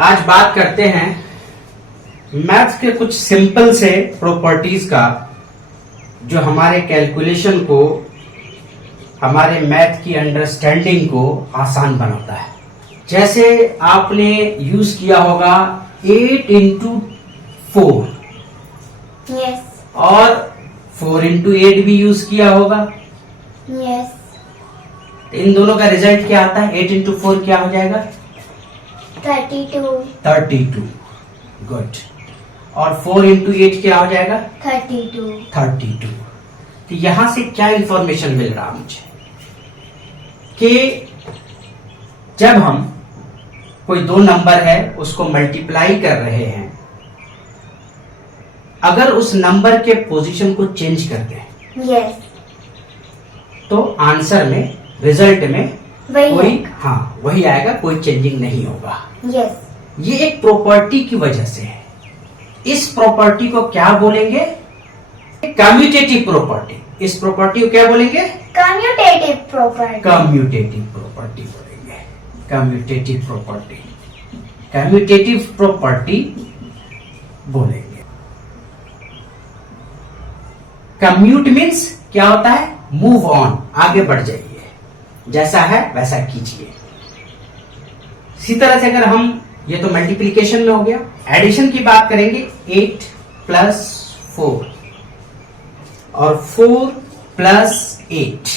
आज बात करते हैं मैथ्स के कुछ सिंपल से प्रॉपर्टीज का जो हमारे कैलकुलेशन को, हमारे मैथ की अंडरस्टैंडिंग को आसान बनाता है। जैसे आपने यूज किया होगा 8 इंटू 4 यस और 4 इंटू 8 भी यूज किया होगा। यस इन दोनों का रिजल्ट क्या आता है? 8 इंटू 4 क्या हो जाएगा? 32। गुड। और 4 इंटू 8 क्या हो जाएगा? 32। तो यहां से क्या इंफॉर्मेशन मिल रहा मुझे कि जब हम कोई दो नंबर है उसको मल्टीप्लाई कर रहे हैं, अगर उस नंबर के पोजीशन को चेंज कर दें यस तो आंसर में, रिजल्ट में वही वही आएगा, कोई चेंजिंग नहीं होगा। यस ये एक प्रॉपर्टी की वजह से है। इस प्रॉपर्टी को क्या बोलेंगे? Commutative property. इस प्रॉपर्टी को क्या बोलेंगे? Commutative property. कम्यूटेटिव प्रॉपर्टी बोलेंगे। कम्यूटेटिव प्रॉपर्टी, कम्यूटेटिव प्रॉपर्टी बोलेंगे। कम्यूट मीन्स क्या होता है? मूव ऑन, आगे बढ़ जाइए, जैसा है वैसा कीजिए। इसी तरह से अगर हम, ये तो मल्टीप्लिकेशन में हो गया, एडिशन की बात करेंगे 8 प्लस 4 और 4 प्लस 8,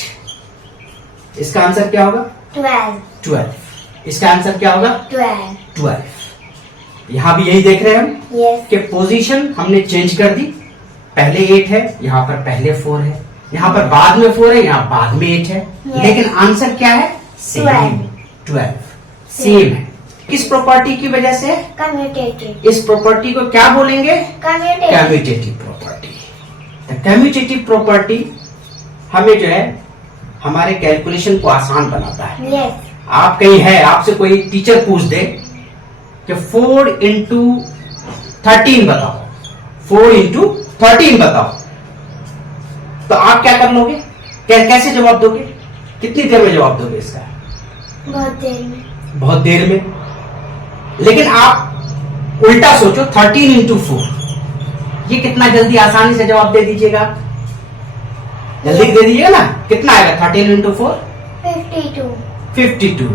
इसका आंसर क्या होगा? 12। इसका आंसर क्या होगा? 12। यहां भी यही देख रहे हैं हम यस कि पोजीशन हमने चेंज कर दी। पहले 8 है, यहां पर पहले 4 है, यहां पर बाद में 4 है, यहां बाद में 8 है, लेकिन आंसर क्या है? सेम, 12 सेम है। किस प्रॉपर्टी की वजह से? कम्यूटेटिव। इस प्रॉपर्टी को क्या बोलेंगे? Commutative property. कम्यूटेटिव प्रॉपर्टी हमें जो है हमारे कैलकुलेशन को आसान बनाता है। यस आप कहीं है, आपसे कोई टीचर पूछ दे कि 4 इंटू 13 बताओ, 4 इंटू 13 बताओ, तो आप क्या कर लोगे? कैसे जवाब दोगे? कितनी देर में जवाब दोगे इसका? बहुत देर में। बहुत देर में। लेकिन आप उल्टा सोचो, 13 इंटू 4, ये कितना जल्दी आसानी से जवाब दे दीजिएगा। जल्दी दे दीजिएगा ना। कितना आएगा 13 इंटू 4? 52।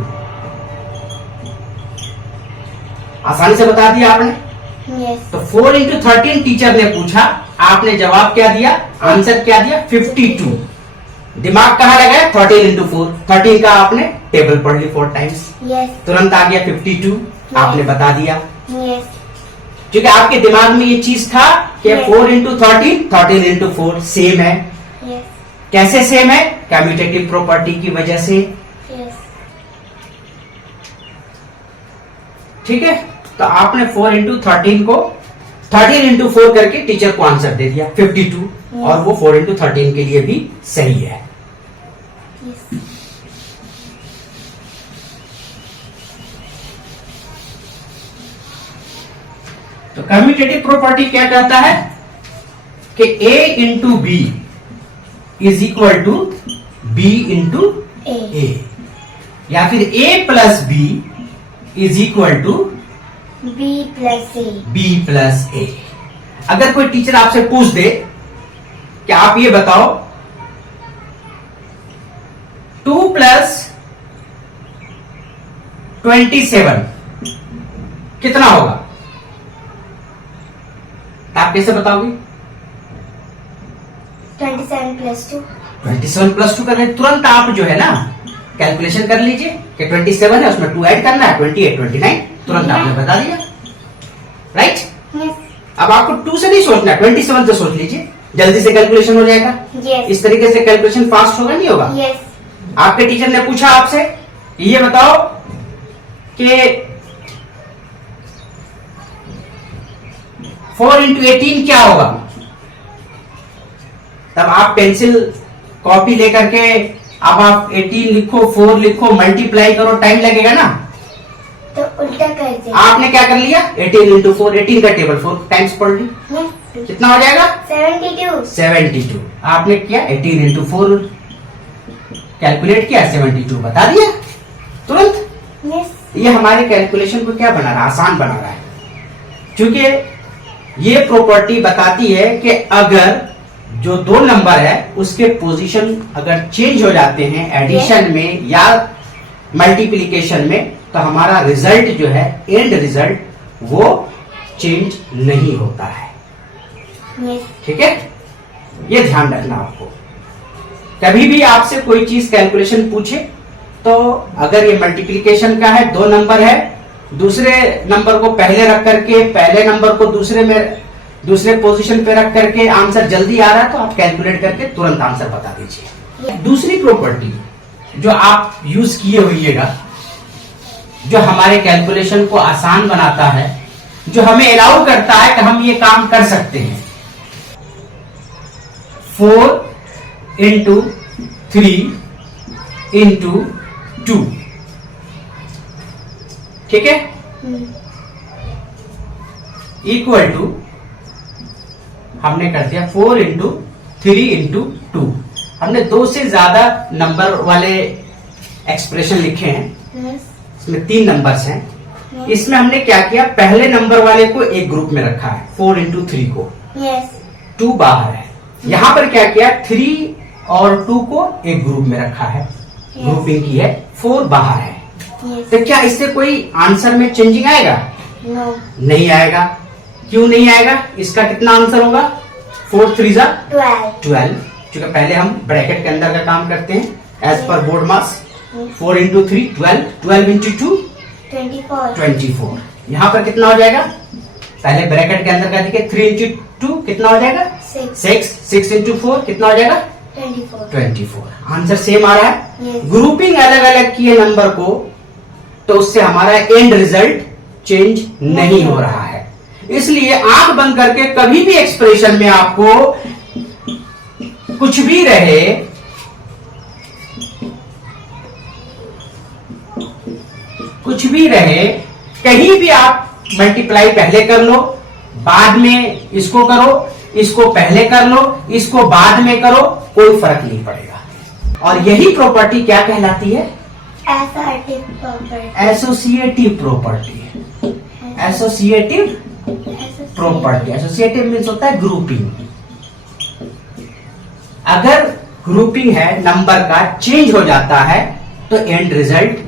आसानी से बता दिया आपने। यस तो 4 इंटू 13 टीचर ने पूछा, आपने जवाब क्या दिया? आंसर क्या दिया? 52। दिमाग कहाँ लगाया? 13 इंटू 4। 13 का आपने टेबल पढ़ ली 4 टाइम्स, यस तुरंत आ गया 52, आपने बता दिया। यस क्योंकि आपके दिमाग में ये चीज था कि 4 इंटू 13 इंटू 4 सेम है। यस कैसे सेम है? कम्यूटेटिव प्रॉपर्टी की वजह से। यस ठीक है, तो आपने 4 इंटू 13 को 13 इंटू 4 करके टीचर को आंसर दे दिया 52, और वो 4 इंटू 13 के लिए भी सही है। यस तो कम्यूटेटिव प्रॉपर्टी क्या कहता है कि A into B is equal to B into A, या फिर A plus B is equal to B plus A. B plus A. अगर कोई टीचर आपसे पूछ दे कि आप ये बताओ 2 प्लस 27 कितना होगा, तो आप कैसे बताओगे? 27 प्लस 2। 27 प्लस 2 करने तुरंत आप जो है ना कैलकुलेशन कर लीजिए कि 27 है, उसमें 2 ऐड करना है, 28, 29, तुरंत आपने बता दिया। राइट? यस अब आपको 2 से नहीं सोचना, 27 से सोच लीजिए, जल्दी से कैलकुलेशन हो जाएगा। यस इस तरीके से कैलकुलेशन फास्ट होगा, नहीं होगा? यस आपके टीचर ने पूछा आपसे, ये बताओ कि 4 इंटू 18 क्या होगा, तब आप पेंसिल कॉपी लेकर के अब आप 18 लिखो, 4 लिखो, मल्टीप्लाई करो, टाइम लगेगा ना। तो उल्टा कर दे। आपने क्या कर लिया? 18 इंटू 4, 18 का टेबल 4 टाइम्स पढ़ ली, कितना हो जाएगा? 72। आपने किया 18 इंटू 4 कैलकुलेट किया, 72 बता दिया तुरंत। यस ये हमारे कैलकुलेशन को क्या बना रहा है, आसान बना रहा है। क्योंकि ये प्रॉपर्टी बताती है कि अगर जो दो नंबर है उसके पोजीशन अगर चेंज हो जाते हैं एडिशन में या मल्टीप्लिकेशन में, तो हमारा रिजल्ट जो है, एंड रिजल्ट, वो चेंज नहीं होता है। Yes. ठीक है, ये ध्यान रखना आपको। कभी भी आपसे कोई चीज कैलकुलेशन पूछे तो अगर ये मल्टीप्लिकेशन का है, दो नंबर है, दूसरे नंबर को पहले रख करके, पहले नंबर को दूसरे पोजीशन पे रख करके आंसर जल्दी आ रहा है तो आप कैलकुलेट करके तुरंत आंसर बता दीजिए। दूसरी प्रॉपर्टी जो आप यूज किए होइएगा, जो हमारे कैलकुलेशन को आसान बनाता है, जो हमें अलाउ करता है कि हम ये काम कर सकते हैं, 4 इंटू 3 इंटू 2। ठीक है, इक्वल टू हमने कर दिया 4 इंटू 3 इंटू 2। हमने दो से ज्यादा नंबर वाले एक्सप्रेशन लिखे हैं, Yes. इसमें 3 नंबर्स हैं। इसमें हमने क्या किया, पहले नंबर वाले को एक ग्रुप में रखा है, 4 इंटू 3 को, Yes. 2 बाहर है। यहां पर क्या किया, 3 और 2 को एक ग्रुप में रखा है, ग्रुपिंग की है, 4 बाहर है। Yes. तो क्या इससे कोई आंसर में चेंजिंग आएगा? No. नहीं आएगा। क्यों नहीं आएगा? इसका कितना आंसर होगा? 4 3 जा 12। क्योंकि पहले हम ब्रैकेट के अंदर का काम करते हैं एज पर बोर्ड मास। 4 इंटू 3 12, 12 इंटू 2 24। यहाँ पर कितना हो जाएगा? पहले ब्रैकेट के अंदर का देखिए, 3 इंटू 2 कितना हो जाएगा? 6 इंटू 4 कितना हो जाएगा? 24। आंसर सेम आ रहा है। Yes. ग्रुपिंग अलग अलग किए नंबर को, तो उससे हमारा एंड रिजल्ट चेंज नहीं हो रहा है। इसलिए आंख बंद करके कभी भी एक्सप्रेशन में आपको कुछ भी रहे, कहीं भी आप मल्टीप्लाई पहले कर लो, बाद में इसको करो, इसको पहले कर लो, इसको बाद में करो, कोई फर्क नहीं पड़ेगा। और यही प्रॉपर्टी क्या कहलाती है? Associative property. Associative property, associative means होता है ग्रुपिंग। अगर ग्रुपिंग है, नंबर का चेंज हो जाता है तो एंड रिजल्ट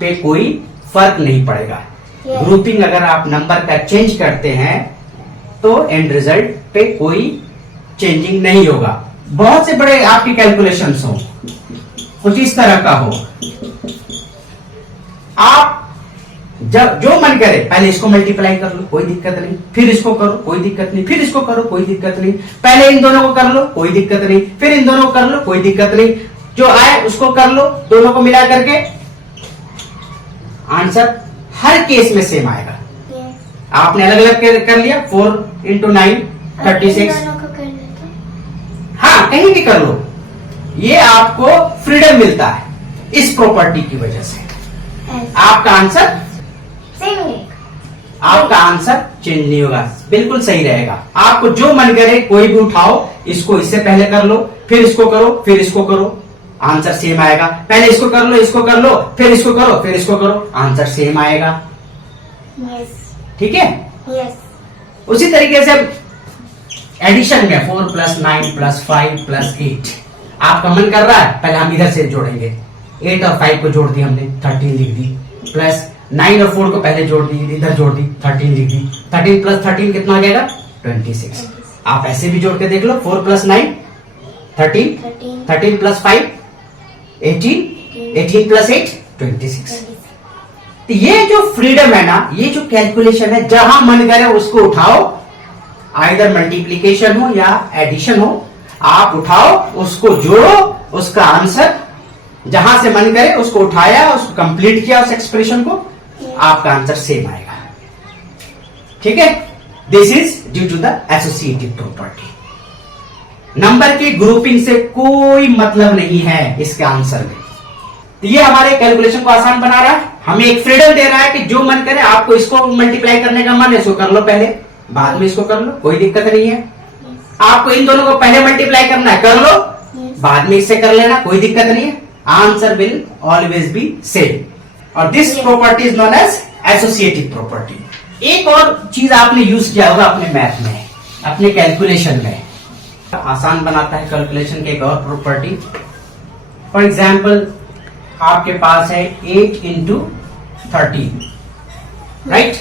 पे कोई फर्क नहीं पड़ेगा। Yes. ग्रुपिंग अगर आप नंबर का चेंज करते हैं तो एंड रिजल्ट पे कोई चेंजिंग नहीं होगा। बहुत से बड़े आपकी कैलकुलेशंस हो, कुछ इस तरह का हो, आप जब जो मन करे पहले इसको मल्टीप्लाई कर लो, कोई दिक्कत नहीं, फिर इसको करो, कोई दिक्कत नहीं, फिर इसको करो, कोई दिक्कत नहीं, पहले इन दोनों को कर लो, कोई दिक्कत नहीं, फिर इन दोनों को कर लो, कोई दिक्कत नहीं, जो आए उसको कर लो, दोनों को मिला करके आंसर हर केस में सेम आएगा। आपने अलग अलग कर लिया, 4 इंटू 9 36। हाँ, कहीं भी कर लो, ये आपको फ्रीडम मिलता है इस प्रॉपर्टी की वजह से। आपका आंसर चेंज नहीं होगा, बिल्कुल सही रहेगा। आपको जो मन करे कोई भी उठाओ, इसको इससे पहले कर लो, फिर इसको करो, फिर इसको करो, आंसर सेम आएगा। पहले इसको कर लो, इसको कर लो, फिर इसको करो, फिर इसको करो, आंसर सेम आएगा। ठीक है। उसी तरीके से एडिशन में 4 + 9 + 5 + 8, आपका मन कर रहा है पहले हम इधर से जोड़ेंगे, 8 और 5 को जोड़ दी हमने, 13 लिख दी, प्लस 9 और 4 को पहले जोड़ दी, इधर जोड़ दी, 13 लिख दी। 13 + 13 कितना हो जाएगा? 26। आप ऐसे भी जोड़ के देख लो, 4 + 9 13, 13 + 5 18, 18 + 8 26। तो ये जो फ्रीडम है ना, ये जो कैलकुलेशन है, जहां मन करे उसको उठाओ, आइदर मल्टीप्लीकेशन हो या एडिशन हो, आप उठाओ, उसको जोड़ो, उसका आंसर जहां से मन करे उसको उठाया, उसको कंप्लीट किया, उस एक्सप्रेशन को, आपका आंसर सेम आएगा। ठीक है। This is due to the associative property. Number की ग्रुपिंग से कोई मतलब नहीं है इसके आंसर में। तो ये हमारे कैलकुलेशन को आसान बना रहा है, हमें एक फ्रीडम दे रहा है कि जो मन करे, आपको इसको मल्टीप्लाई करने का मन है, इसको कर लो पहले, बाद में इसको कर लो, कोई दिक्कत नहीं है। आपको इन दोनों को पहले मल्टीप्लाई करना है, कर लो, बाद में इससे कर लेना, कोई दिक्कत नहीं है। Answer will always be same. और this Yes. Property is known as associative property. एक और चीज आपने यूज किया होगा अपने मैथ में, अपने कैलकुलेशन में, आसान बनाता है कैलकुलेशन के एक और प्रॉपर्टी। फॉर एग्जाम्पल आपके पास है 8 इंटू 13, राइट।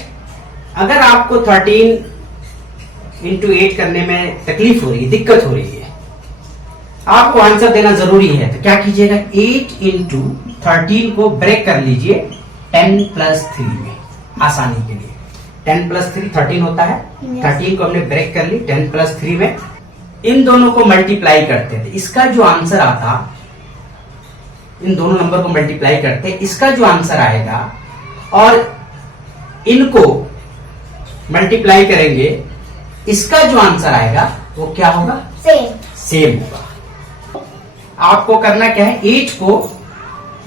अगर आपको 13 इंटू 8 करने में तकलीफ हो रही है, दिक्कत हो रही है, आपको आंसर देना जरूरी है, तो क्या कीजिएगा, 8 इंटू 13 को ब्रेक कर लीजिए 10 प्लस 3 में, आसानी के लिए। 10 प्लस 3 13 होता है, Yes. 13 को हमने ब्रेक कर ली 10 प्लस 3 में, इन दोनों को मल्टीप्लाई करते थे, इसका जो आंसर आता, इन दोनों नंबर को मल्टीप्लाई करते, इसका जो आंसर आएगा और इनको मल्टीप्लाई करेंगे, इसका जो आंसर आएगा वो क्या होगा, सेम। सेम होगा। आपको करना क्या है, 8 को,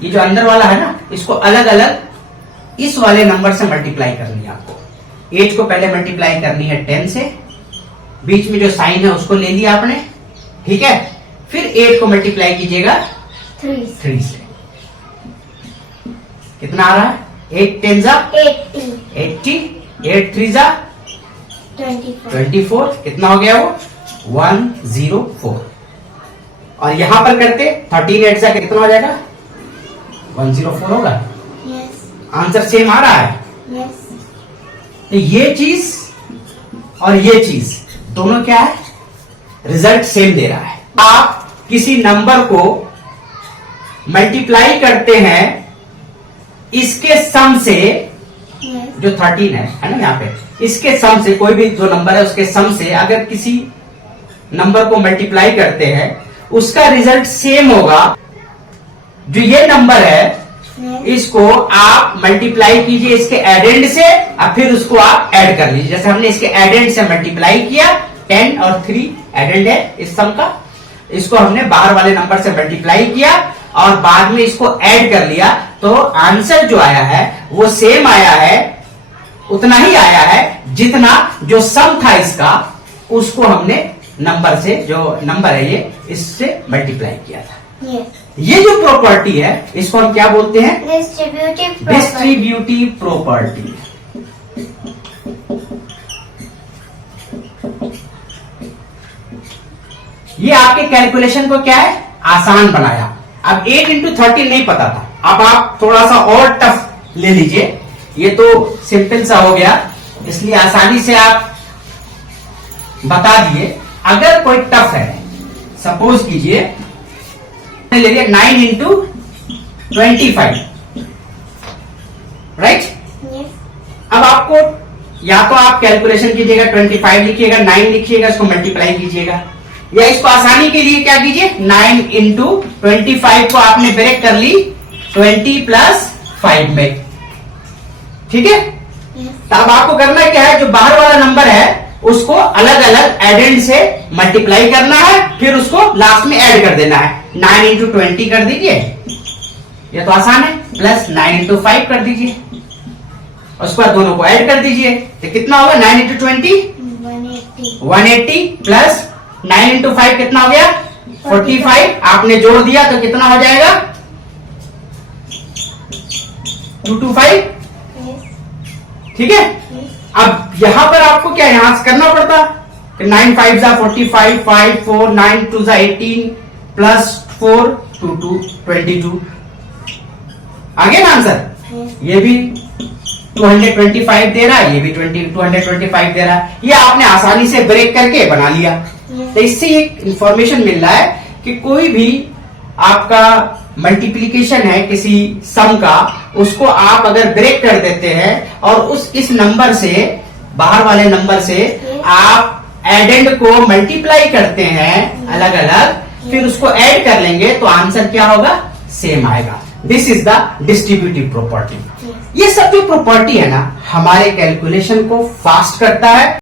ये जो अंदर वाला है ना, इसको अलग अलग इस वाले नंबर से मल्टीप्लाई करनी है आपको। 8 को पहले मल्टीप्लाई करनी है 10 से, बीच में जो साइन है उसको ले लिया आपने, ठीक है। फिर 8 को मल्टीप्लाई कीजिएगा 3 से, कितना आ रहा है, 8 10 जा 80, 8 3 जा 24, कितना हो गया वो, 104। और यहां पर करते 13 8 जा कितना हो जाएगा, 104 होगा। यस आंसर सेम आ रहा है। यस तो ये चीज और ये चीज दोनों क्या है, रिजल्ट सेम दे रहा है। आप किसी नंबर को मल्टीप्लाई करते हैं इसके सम से, यस जो 13 है ना यहाँ पे, इसके सम से, कोई भी जो नंबर है उसके सम से अगर किसी नंबर को मल्टीप्लाई करते हैं, उसका रिजल्ट सेम होगा। जो ये नंबर है इसको आप मल्टीप्लाई कीजिए इसके एडेंड से, और फिर उसको आप ऐड कर लीजिए। जैसे हमने इसके एडेंड से मल्टीप्लाई किया, 10 और 3 एडेंड है इस सम का, इसको हमने बाहर वाले नंबर से मल्टीप्लाई किया और बाद में इसको ऐड कर लिया, तो आंसर जो आया है वो सेम आया है, उतना ही आया है जितना जो सम था इसका, उसको हमने नंबर से, जो नंबर है ये, इससे मल्टीप्लाई किया था। यस ये जो प्रॉपर्टी है इसको हम क्या बोलते हैं, डिस्ट्रीब्यूटिव डिस्ट्रीब्यूटिव प्रॉपर्टी। ये आपके कैलकुलेशन को क्या है, आसान बनाया। अब 8 इंटू 13 नहीं पता था, अब आप थोड़ा सा और टफ ले लीजिए। ये तो सिंपल सा हो गया, इसलिए आसानी से आप बता दिए। अगर कोई टफ है, सपोज कीजिए ले लिया 9 इंटू 25, राइट। यस अब आपको या तो आप कैलकुलेशन कीजिएगा, 25 लिखिएगा, 9 लिखिएगा, इसको मल्टीप्लाई कीजिएगा, या इसको आसानी के लिए क्या कीजिए, 9 इंटू 25 को आपने ब्रेक कर ली 20 प्लस 5 में, ठीक है। तो अब आपको करना क्या है, जो बाहर वाला नंबर है उसको अलग अलग एडेंड से मल्टीप्लाई करना है, फिर उसको लास्ट में ऐड कर देना है। 9 इंटू 20 कर दीजिए, ये तो आसान है, प्लस 9 इंटू 5 कर दीजिए, उसके बाद दोनों को ऐड कर दीजिए, तो कितना होगा, 9 इंटू 20 180 प्लस 9 इंटू 5 कितना हो गया, 45, आपने जोड़ दिया तो कितना हो जाएगा, 225, ठीक है। अब यहां पर आपको क्या यहां से करना पड़ता, 9 5 जा 45, 5 4 9 2 जा 18 प्लस 4 2 2 22, आगे ना आंसर। ये भी 225 दे रहा है, ये भी 225 दे रहा है। ये आपने आसानी से ब्रेक करके बना लिया। तो इससे एक इंफॉर्मेशन मिल रहा है कि कोई भी आपका मल्टीप्लीकेशन है किसी सम का, उसको आप अगर ब्रेक कर देते हैं और इस नंबर से, बाहर वाले नंबर से आप एडेंड को मल्टीप्लाई करते हैं अलग अलग, फिर उसको ऐड कर लेंगे तो आंसर क्या होगा, सेम आएगा। This is the distributive property. ये सब जो प्रॉपर्टी है ना, हमारे कैलकुलेशन को फास्ट करता है।